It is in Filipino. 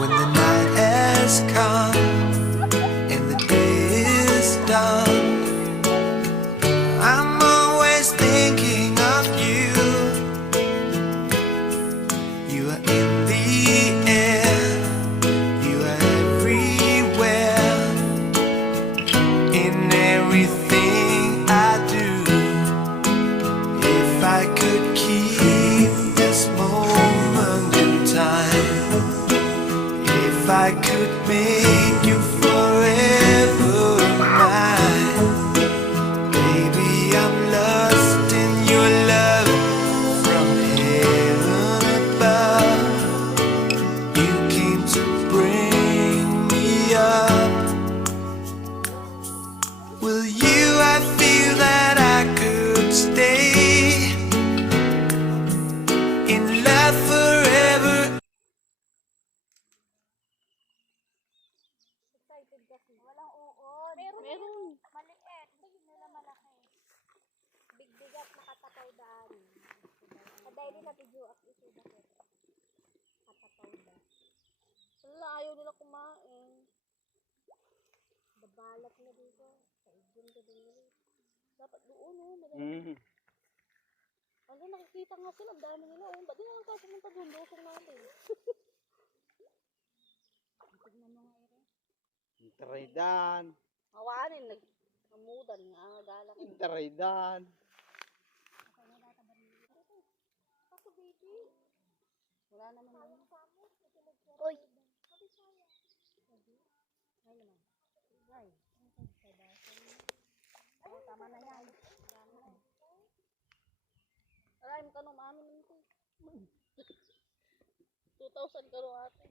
when the night has come and the day is done. I'm always thinking of you. You are in the air, you are everywhere, in everything I do. If I could keep this moment in time, if I could make you forever mine, baby, I'm lost in your love from heaven above. You came to bring me up. Will you, I feel that I could stay in love forever. Excited kasi. Walang uod. Meron. Maliit. Hindi nila malaki. Bigbigat nakatapaw daan. Kaday din natin juak ito bakit. Katapaw da. Wala, ayaw nila kumain. Babalat na dito. Kaigin ka din nila. Dapat doon oh. Ano, nakikita nga sila. Ang dami nila oh. Ba't di na lang tayo pumunta doon? Dosong natin. Tignan mo nga ere. Intaraydan. Awanin, nagmudan nga, galak. Intaraydan. Ako, baby. Wala naman naman. Uy! Ay naman. Ay. Ay, tama na yan. Aray, magkano maamin nito. 2,000 karo ate.